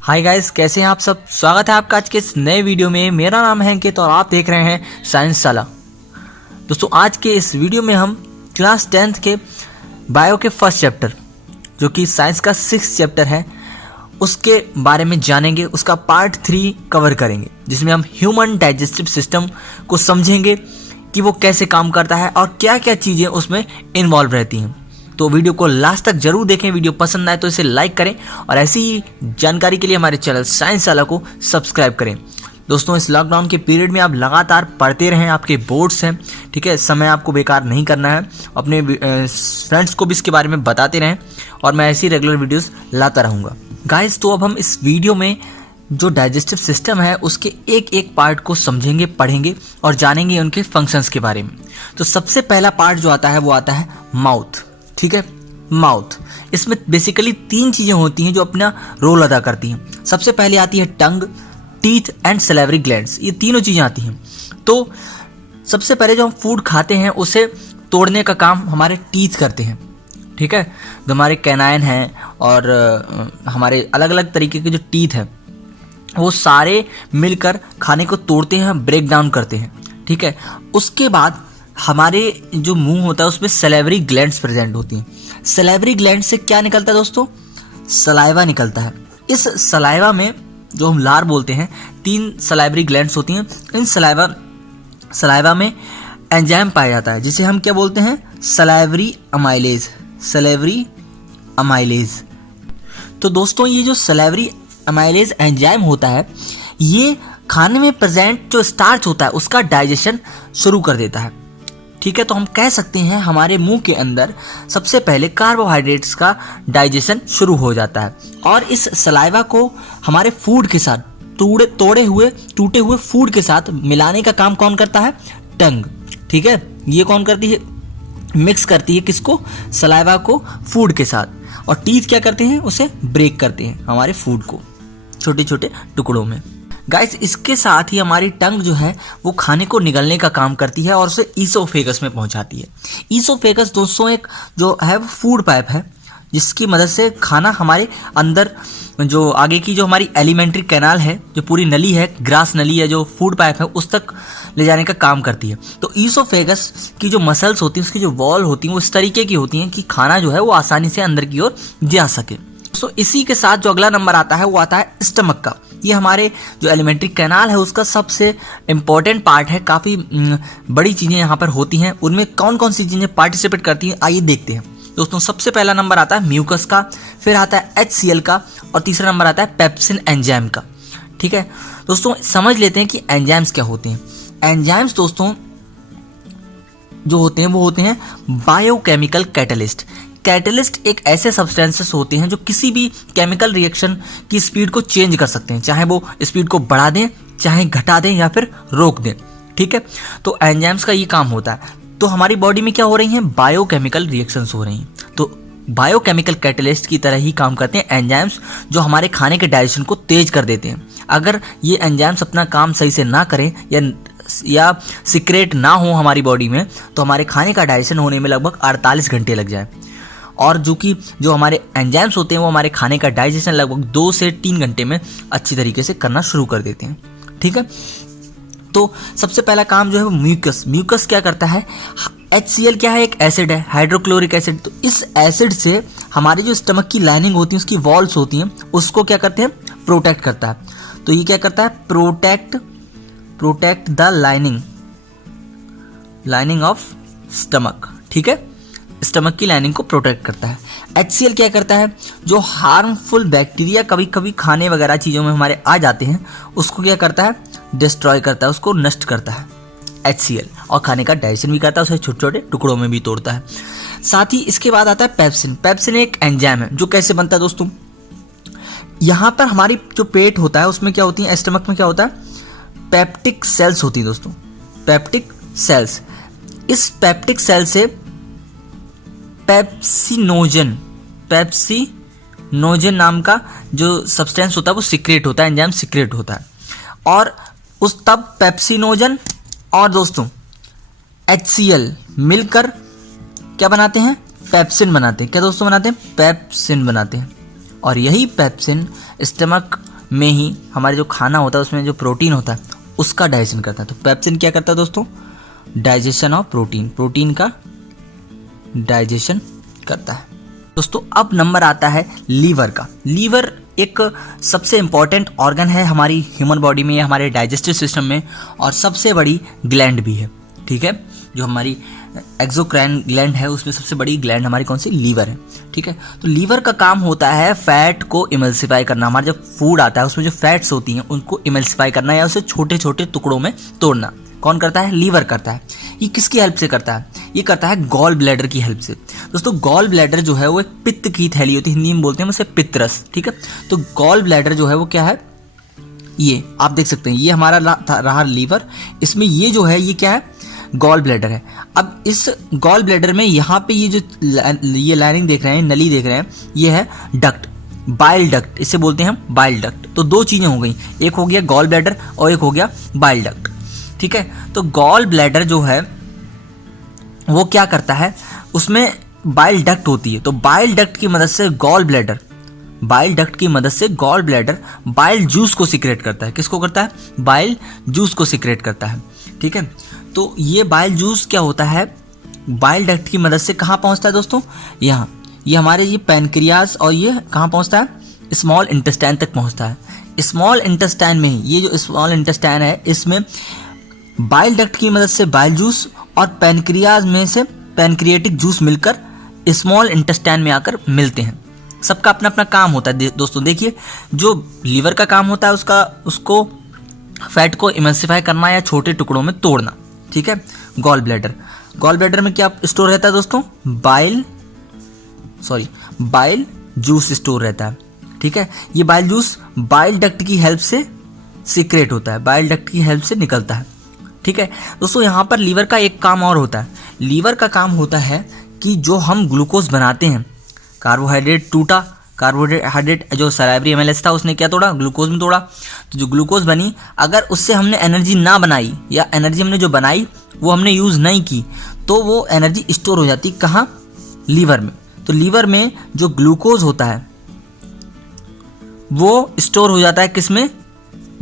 Hi guys, कैसे हैं आप सब। स्वागत है आपका आज के इस नए वीडियो में। मेरा नाम है अंकित और आप देख रहे हैं साइंस साला। दोस्तों, आज के इस वीडियो में हम क्लास 10th के बायो के फर्स्ट चैप्टर, जो कि साइंस का 6th चैप्टर है, उसके बारे में जानेंगे। उसका पार्ट 3 कवर करेंगे, जिसमें हम ह्यूमन डाइजेस्टिव सिस्टम को समझेंगे कि वो कैसे काम करता है और क्या क्या चीज़ें उसमें इन्वॉल्व रहती हैं। तो वीडियो को लास्ट तक जरूर देखें। वीडियो पसंद आए तो इसे लाइक करें और ऐसी ही जानकारी के लिए हमारे चैनल साइंस वाला को सब्सक्राइब करें। दोस्तों, इस लॉकडाउन के पीरियड में आप लगातार पढ़ते रहें। आपके बोर्ड्स हैं, ठीक है। समय आपको बेकार नहीं करना है। अपने फ्रेंड्स को भी इसके बारे में बताते रहें और मैं ऐसी रेगुलर वीडियोस लाता रहूँगा। गाइस, तो अब हम इस वीडियो में जो डाइजेस्टिव सिस्टम है उसके एक एक पार्ट को समझेंगे, पढ़ेंगे और जानेंगे उनके फंक्शंस के बारे में। तो सबसे पहला पार्ट जो आता है वो आता है माउथ, ठीक है। माउथ, इसमें बेसिकली 3 चीजें होती हैं जो अपना रोल अदा करती हैं। सबसे पहले आती है टंग, टीथ एंड सैलिवरी ग्लैंड्स। ये तीनों चीजें आती हैं। तो सबसे पहले जो हम फूड खाते हैं उसे तोड़ने का काम हमारे टीथ करते हैं, ठीक है। जो हमारे कैनाइन हैं और हमारे अलग अलग तरीके के जो टीथ हैं वो सारे मिलकर खाने को तोड़ते हैं, ब्रेक डाउन करते हैं, ठीक है। उसके बाद हमारे जो मुंह होता है उसमें सैलिवरी ग्लैंड्स प्रेजेंट होती हैं। सैलिवरी ग्लैंड से क्या निकलता है दोस्तों? सलाइवा निकलता है। इस सलाइवा में, जो हम लार बोलते हैं, 3 सैलिवरी ग्लैंड्स होती हैं। इन सलाइवा में एंजाइम पाया जाता है, जिसे हम क्या बोलते हैं? Salivary amylase. Salivary amylase. तो दोस्तों, ये जो सैलिवरी अमाइलेज एंजाइम होता है, ये खाने में प्रेजेंट जो स्टार्च होता है उसका डाइजेशन शुरू कर देता है, ठीक है। तो हम कह सकते हैं हमारे मुंह के अंदर सबसे पहले कार्बोहाइड्रेट्स का डाइजेशन शुरू हो जाता है और इस सलाइवा को हमारे फूड के साथ, टूटे हुए फूड के साथ मिलाने का काम कौन करता है? टंग, ठीक है। ये कौन करती है? मिक्स करती है किसको? सलाइवा को फूड के साथ। और टीथ क्या करते हैं? उसे ब्रेक करते हैं हमारे फूड को छोटे छोटे टुकड़ों में। गाइस, इसके साथ ही हमारी टंग जो है वो खाने को निगलने का काम करती है और उसे ईसोफेगस में पहुंचाती है। ईसोफेगस दोस्तों एक जो है वो फूड पाइप है, जिसकी मदद से खाना हमारे अंदर, जो आगे की जो हमारी एलिमेंट्री कैनाल है, जो पूरी नली है, ग्रास नली है, जो फूड पाइप है, उस तक ले जाने का काम करती है। तो ईसोफेगस की जो मसल्स होती हैं, उसकी जो वॉल होती हैं, वो इस तरीके की होती हैं कि खाना जो है वो आसानी से अंदर की ओर जा सके। तो इसी के साथ जो अगला नंबर आता है वो आता है स्टमक का। ये हमारे जो एलिमेंट्री कैनाल है उसका सबसे इम्पोर्टेंट पार्ट है। काफ़ी बड़ी चीज़ें यहाँ पर होती हैं। उनमें कौन कौन सी चीज़ें पार्टिसिपेट करती हैं, आइए देखते हैं। दोस्तों, सबसे पहला नंबर आता है म्यूकस का, फिर आता है HCl का और तीसरा नंबर आता है पेप्सिन एंजाइम का, ठीक है। दोस्तों, समझ लेते हैं कि एंजाइम्स क्या होते हैं। एंजाइम्स दोस्तों जो होते हैं वो होते हैं बायोकेमिकल कैटलिस्ट। कैटलिस्ट एक ऐसे सब्सटेंसेस होते हैं जो किसी भी केमिकल रिएक्शन की स्पीड को चेंज कर सकते हैं, चाहे वो स्पीड को बढ़ा दें, चाहे घटा दें या फिर रोक दें, ठीक है। तो एंजाइम्स का ये काम होता है। तो हमारी बॉडी में क्या हो रही हैं? बायोकेमिकल रिएक्शंस हो रही हैं। तो बायोकेमिकल कैटलिस्ट की तरह ही काम करते हैं एंजाइम्स, जो हमारे खाने के डाइजेशन को तेज कर देते हैं। अगर ये एंजाइम्स अपना काम सही से ना करें या सीक्रेट ना हो हमारी बॉडी में, तो हमारे खाने का डाइजेशन होने में लगभग 48 घंटे लग जाए। और जो हमारे एंजाइम्स होते हैं वो हमारे खाने का डाइजेशन लगभग 2 से 3 घंटे में अच्छी तरीके से करना शुरू कर देते हैं, ठीक है। तो सबसे पहला काम जो है वो म्यूकस। म्यूकस क्या करता है? HCl क्या है? एक एसिड है, हाइड्रोक्लोरिक एसिड। तो इस एसिड से हमारी जो स्टमक की लाइनिंग होती है, उसकी वॉल्स होती हैं, उसको क्या करते हैं? प्रोटेक्ट करता है। तो ये क्या करता है? Protect the lining of stomach, ठीक है। स्टमक की लाइनिंग को प्रोटेक्ट करता है। HCl क्या करता है? जो हार्मफुल बैक्टीरिया कभी कभी खाने वगैरह चीज़ों में हमारे आ जाते हैं, उसको क्या करता है? डिस्ट्रॉय करता है, उसको नष्ट करता है HCl। और खाने का डाइजेशन भी करता है, उसे छोटे छोटे टुकड़ों में भी तोड़ता है। साथ ही इसके बाद आता है पेप्सिन। पेप्सिन एक एंजाइम है जो कैसे बनता है दोस्तों? यहाँ पर हमारी जो पेट होता है उसमें क्या होती है? स्टमक में क्या होता है? पेप्टिक सेल्स होती है दोस्तों, पेप्टिक सेल्स। इस पेप्टिक सेल से पेप्सिनोजन नाम का जो सब्सटेंस होता है वो सीक्रेट होता है, एंजाइम सीक्रेट होता है। और उस तब पेप्सिनोजन और दोस्तों HCl मिलकर क्या बनाते हैं? पेप्सिन बनाते हैं। क्या दोस्तों बनाते हैं? पेप्सिन बनाते हैं। और यही पेप्सिन स्टमक में ही हमारे जो खाना होता है उसमें जो प्रोटीन होता है उसका डाइजेशन करता है। तो पेप्सिन क्या करता है दोस्तों? डाइजेशन ऑफ प्रोटीन, प्रोटीन का डाइजेशन करता है। दोस्तों अब नंबर आता है लीवर का। लीवर एक सबसे इंपॉर्टेंट ऑर्गन है हमारी ह्यूमन बॉडी में या हमारे डाइजेस्टिव सिस्टम में, और सबसे बड़ी ग्लैंड भी है। ठीक है, जो हमारी एक्सोक्राइन ग्लैंड है उसमें सबसे बड़ी ग्लैंड हमारी कौन सी? लीवर है। ठीक है, तो लीवर का काम होता है फैट को इमल्सिफाई करना। हमारा जब फूड आता है उसमें जो फैट्स होती हैं उनको इमल्सिफाई करना या उसे छोटे छोटे टुकड़ों में तोड़ना। कौन करता है? लीवर करता है। ये किसकी हेल्प से करता है? ये करता है गॉल ब्लैडर की हेल्प से। दोस्तों गॉल ब्लैडर जो है वो एक पित्त की थैली होती है, हिंदी में बोलते हैं उसे पित्तरस। ठीक है, तो गॉल ब्लैडर जो है वो क्या है? ये आप देख सकते हैं, ये हमारा रहा लीवर, इसमें ये जो है ये क्या है? गॉल ब्लैडर है। अब इस गॉल ब्लैडर में यहाँ पे ये जो ये लाइनिंग देख रहे हैं, नली देख रहे हैं, ये है डक्ट, बाइल डक्ट, इसे बोलते हैं हम बाइल डक्ट। तो दो चीजें हो गई, एक हो गया गॉल ब्लैडर और एक हो गया बाइल डक्ट। ठीक है, तो गॉल ब्लैडर जो है वो क्या करता है? उसमें बाइल डक्ट होती है, तो बाइल डक्ट की मदद से गॉल ब्लैडर बाइल जूस को सिक्रेट करता है। किसको करता है? बाइल जूस को सिक्रेट करता है। ठीक है, तो ये बाइल जूस क्या होता है? बाइल डक्ट की मदद से कहाँ पहुंचता है दोस्तों? यहाँ, ये हमारे ये पैनक्रियाज, और ये कहाँ पहुंचता है? स्मॉल इंटेस्टाइन तक पहुंचता है। स्मॉल इंटेस्टाइन में ही, ये जो स्मॉल इंटेस्टाइन है इसमें बाइल डक्ट की मदद से बाइल जूस और पैनक्रियाज में से पैनक्रिएटिक जूस मिलकर स्मॉल इंटेस्टाइन में आकर मिलते हैं। सबका अपना अपना काम होता है दोस्तों। देखिए, जो लीवर का काम होता है उसको फैट को इमल्सिफाई करना या छोटे टुकड़ों में तोड़ना। ठीक है, गॉल ब्लैडर में क्या स्टोर रहता है दोस्तों? बाइल जूस स्टोर रहता है। ठीक है, ये बाइल जूस बाइल डक्ट की हेल्प से सीक्रेट होता है, बाइल डक्ट की हेल्प से निकलता है। ठीक है दोस्तों, यहाँ पर लीवर का एक काम और होता है। लीवर का काम होता है कि जो हम ग्लूकोज बनाते हैं, कार्बोहाइड्रेट टूटा, कार्बोहाइड्रेट जो सलाइवरी एमएलएस था उसने क्या तोड़ा? ग्लूकोज में तोड़ा। तो जो ग्लूकोज बनी, अगर उससे हमने एनर्जी ना बनाई या एनर्जी हमने जो बनाई वो हमने यूज़ नहीं की, तो वो एनर्जी स्टोर हो जाती कहाँ? लीवर में। तो लीवर में जो ग्लूकोज होता है वो स्टोर हो जाता है किसमें?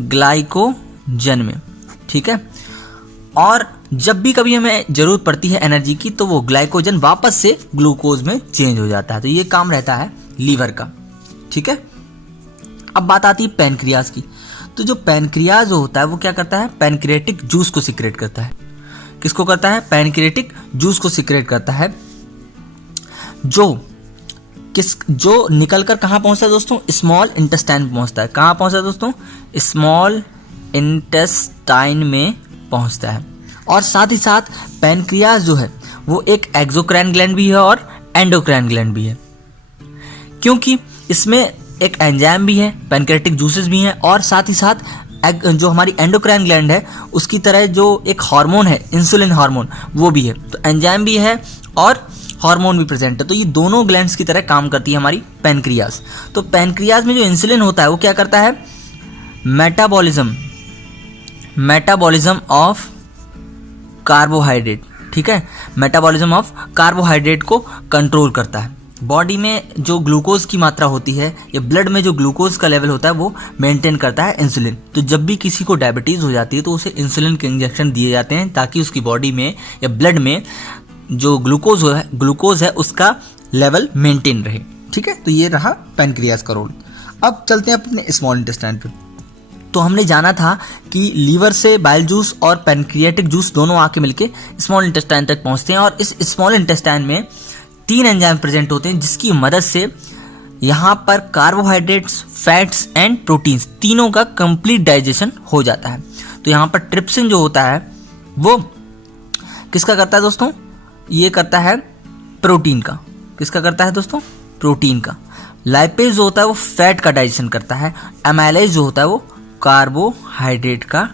ग्लाइकोजन में। ठीक है, और जब भी कभी हमें जरूरत पड़ती है एनर्जी की तो वो ग्लाइकोजन वापस से ग्लूकोज में चेंज हो जाता है। तो ये काम रहता है लीवर का। ठीक है, अब बात आती है पैनक्रियाज की। तो जो पैनक्रियाज होता है वो क्या करता है? पैनक्रिएटिक जूस को सिक्रेट करता है। किसको करता है? पैनक्रिएटिक जूस को सिक्रेट करता है, जो निकलकर कहाँ पहुंचता है दोस्तों? स्मॉल इंटेस्टाइन पहुंचता है। कहाँ पहुंचता है दोस्तों? स्मॉल इंटेस्टाइन में पहुंचता है। और साथ ही साथ पैनक्रियाज जो है वो एक एक्सोक्राइन ग्लैंड भी है और एंडोक्राइन ग्लैंड भी है, क्योंकि इसमें एक एंजाइम भी है, पैनक्रिएटिक जूसेस भी हैं, और साथ ही साथ जो हमारी एंडोक्राइन ग्लैंड है उसकी तरह जो एक हार्मोन है, इंसुलिन हार्मोन, वो भी है। तो एंजाइम भी है और हार्मोन भी प्रेजेंट है। तो ये दोनों ग्लैंड्स की तरह काम करती है हमारी पैनक्रियाज। तो पैनक्रियाज में जो इंसुलिन होता है वो क्या करता है? Metabolism of carbohydrate. ठीक है, मेटाबॉलिज्म ऑफ कार्बोहाइड्रेट को कंट्रोल करता है। बॉडी में जो ग्लूकोज की मात्रा होती है या ब्लड में जो ग्लूकोज का लेवल होता है वो मेंटेन करता है इंसुलिन। तो जब भी किसी को डायबिटीज हो जाती है तो उसे इंसुलिन के इंजेक्शन दिए जाते हैं ताकि उसकी बॉडी में या ब्लड में जो ग्लूकोज है उसका लेवल मेंटेन रहे। ठीक है, तो ये रहा पैनक्रियाज का रोल। अब चलते हैं अपने स्मॉल इंटेस्टाइन पे। तो हमने जाना था कि लीवर से बाइल जूस और पैनक्रिएटिक जूस दोनों आके मिलके स्मॉल इंटेस्टाइन तक पहुंचते हैं, और इस स्मॉल इंटेस्टाइन में 3 एंजाइम प्रेजेंट होते हैं जिसकी मदद से यहाँ पर कार्बोहाइड्रेट्स, फैट्स एंड प्रोटीन्स तीनों का कंप्लीट डाइजेशन हो जाता है। तो यहाँ पर ट्रिप्सिन जो होता है वो किसका करता है दोस्तों? ये करता है प्रोटीन का। किसका करता है दोस्तों? प्रोटीन का। लाइपेज जो होता है वो फैट का डाइजेशन करता है। एमाइलेज जो होता है वो कार्बोहाइड्रेट का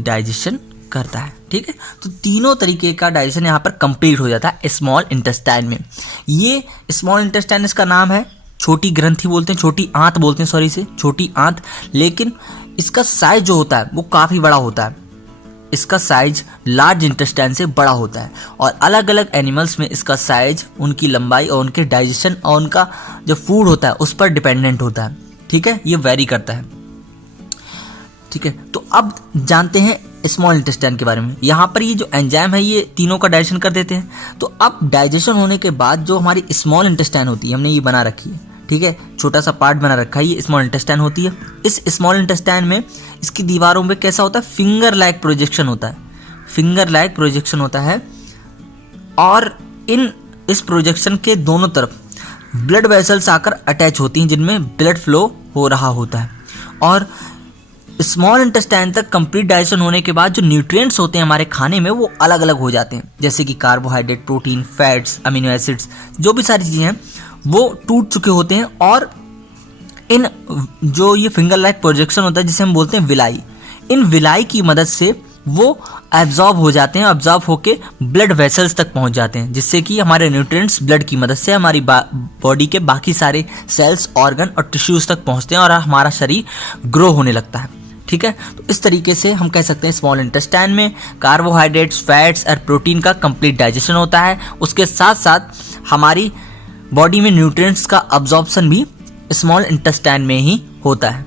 डाइजेशन करता है। ठीक है, तो तीनों तरीके का डाइजेशन यहाँ पर कंप्लीट हो जाता है स्मॉल इंटेस्टाइन में। ये स्मॉल इंटेस्टाइन इसका नाम है, छोटी ग्रंथि बोलते हैं, छोटी आंत बोलते हैं, सॉरी से छोटी आंत। लेकिन इसका साइज जो होता है वो काफ़ी बड़ा होता है। इसका साइज लार्ज इंटेस्टाइन से बड़ा होता है, और अलग अलग एनिमल्स में इसका साइज उनकी लंबाई और उनके डाइजेशन और उनका जो फूड होता है उस पर डिपेंडेंट होता है। ठीक है, ये वेरी करता है। ठीक है, तो अब जानते हैं स्मॉल इंटेस्टाइन के बारे में। यहाँ पर ये जो एंजाइम है ये तीनों का डाइजेशन कर देते हैं। तो अब डाइजेशन होने के बाद जो हमारी स्मॉल इंटेस्टाइन होती है, हमने ये बना रखी है, ठीक है, छोटा सा पार्ट बना रखा है, ये स्मॉल इंटेस्टाइन होती है। इस स्मॉल इंटेस्टाइन में इसकी दीवारों में कैसा होता है, फिंगर लाइक प्रोजेक्शन होता है, फिंगर लाइक प्रोजेक्शन होता है। और इस प्रोजेक्शन के दोनों तरफ ब्लड वेसल्स आकर अटैच होती हैं जिनमें ब्लड फ्लो हो रहा होता है। और स्मॉल इंटेस्टाइन तक कंप्लीट डाइजेशन होने के बाद जो न्यूट्रिएंट्स होते हैं हमारे खाने में वो अलग अलग हो जाते हैं, जैसे कि carbohydrate, protein, fats, amino acids, जो भी सारी चीज़ें हैं वो टूट चुके होते हैं। और इन जो ये फिंगर लाइक प्रोजेक्शन होता है जिसे हम बोलते हैं विलाई, इन विलाई की मदद से वो एब्जॉर्ब हो जाते हैं, एब्जॉर्ब होके ब्लड वेसल्स तक पहुंच जाते हैं, जिससे कि हमारे न्यूट्रिएंट्स ब्लड की मदद से हमारी बॉडी के बाकी सारे सेल्स, ऑर्गन और टिश्यूज तक पहुंचते हैं और हमारा शरीर ग्रो होने लगता है। ठीक है, तो इस तरीके से हम कह सकते हैं स्मॉल इंटेस्टाइन में कार्बोहाइड्रेट्स, फैट्स और प्रोटीन का कंप्लीट डाइजेशन होता है। उसके साथ साथ हमारी बॉडी में न्यूट्रिएंट्स का अब्जॉर्प्शन भी स्मॉल इंटेस्टाइन में ही होता है।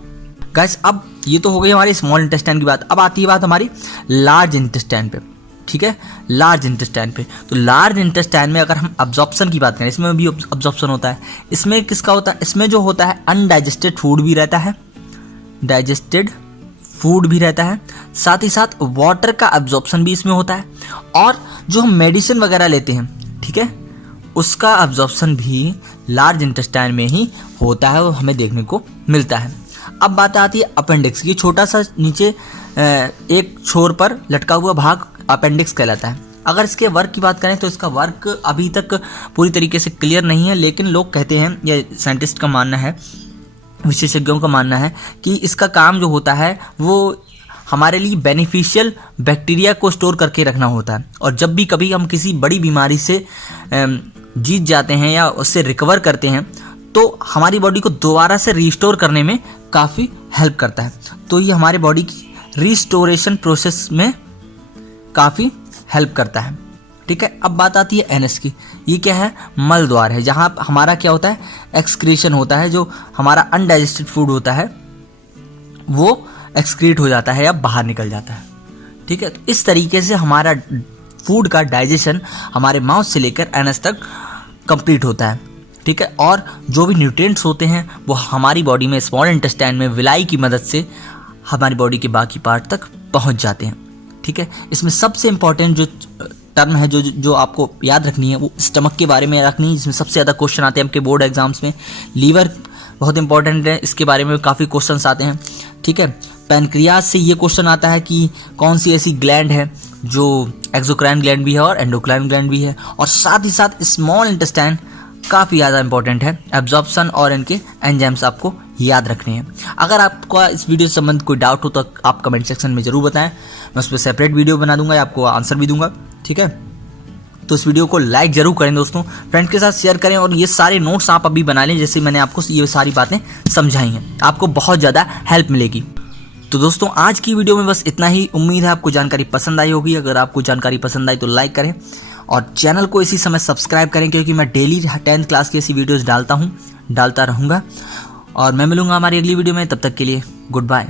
गाइस, अब ये तो हो गई हमारी स्मॉल इंटेस्टाइन की बात। अब आती है बात हमारी लार्ज इंटेस्टाइन पे। ठीक है, लार्ज इंटेस्टाइन पे, तो लार्ज इंटेस्टाइन में अगर हम अब्जॉर्प्शन की बात करें, इसमें भी अब्जॉर्प्शन होता है। इसमें किसका होता है, इसमें जो होता है अनडाइजेस्टेड फूड भी रहता है, डाइजेस्टेड फूड भी रहता है, साथ ही साथ वाटर का अब्जॉर्प्शन भी इसमें होता है। और जो हम मेडिसिन वगैरह लेते हैं, ठीक है, उसका अब्जॉर्प्शन भी लार्ज इंटेस्टाइन में ही होता है, वो हमें देखने को मिलता है। अब बात आती है अपेंडिक्स की। छोटा सा नीचे एक छोर पर लटका हुआ भाग अपेंडिक्स कहलाता है। अगर इसके वर्क की बात करें तो इसका वर्क अभी तक पूरी तरीके से क्लियर नहीं है, लेकिन लोग कहते हैं, या साइंटिस्ट का मानना है, विशेषज्ञों का मानना है कि इसका काम जो होता है वो हमारे लिए बेनिफिशियल बैक्टीरिया को स्टोर करके रखना होता है। और जब भी कभी हम किसी बड़ी बीमारी से जीत जाते हैं या उससे रिकवर करते हैं तो हमारी बॉडी को दोबारा से रिस्टोर करने में काफ़ी हेल्प करता है। तो ये हमारे बॉडी की रिस्टोरेशन प्रोसेस में काफ़ी हेल्प करता है। ठीक है, अब बात आती है एनएस की। ये क्या है, मल द्वार है, जहाँ हमारा क्या होता है, एक्सक्रीशन होता है। जो हमारा अनडाइजेस्टेड फूड होता है वो एक्सक्रीट हो जाता है या बाहर निकल जाता है। ठीक है, तो इस तरीके से हमारा फूड का डाइजेशन हमारे माउथ से लेकर एनएस तक कंप्लीट होता है। ठीक है, और जो भी न्यूट्रिएंट्स होते हैं वो हमारी बॉडी में स्मॉल इंटेस्टाइन में विलाई की मदद से हमारी बॉडी के बाकी पार्ट तक पहुंच जाते हैं। ठीक है, इसमें सबसे इम्पॉर्टेंट जो टर्म है जो आपको याद रखनी है वो स्टमक के बारे में रखनी है, जिसमें सबसे ज़्यादा क्वेश्चन आते हैं आपके बोर्ड एग्जाम्स में। लीवर बहुत इंपॉर्टेंट है, इसके बारे में काफ़ी क्वेश्चन आते हैं। ठीक है, पैनक्रियाज से ये क्वेश्चन आता है कि कौन सी ऐसी ग्लैंड है जो एक्सोक्राइन ग्लैंड भी है और एंडोक्राइन ग्लैंड भी है। और साथ ही साथ स्मॉल इंटेस्टाइन काफ़ी ज़्यादा इंपॉर्टेंट है, एब्जॉर्प्शन और इनके एंजाइम्स आपको याद रखने हैं। अगर आपको इस वीडियो से संबंधित कोई डाउट हो तो आप कमेंट सेक्शन में ज़रूर बताएं, मैं उस पर सेपरेट वीडियो बना दूंगा या आपको आंसर भी दूंगा। ठीक है, तो इस वीडियो को लाइक जरूर करें दोस्तों, फ्रेंड्स के साथ शेयर करें और ये सारे नोट्स आप अभी बना लें, जैसे मैंने आपको ये सारी बातें समझाई हैं, आपको बहुत ज़्यादा हेल्प मिलेगी। तो दोस्तों आज की वीडियो में बस इतना ही। उम्मीद है आपको जानकारी पसंद आई होगी। अगर आपको जानकारी पसंद आई तो लाइक करें और चैनल को इसी समय सब्सक्राइब करें, क्योंकि मैं डेली 10th क्लास की ऐसी वीडियोस डालता रहूँगा। और मैं मिलूंगा हमारी अगली वीडियो में, तब तक के लिए गुड बाय।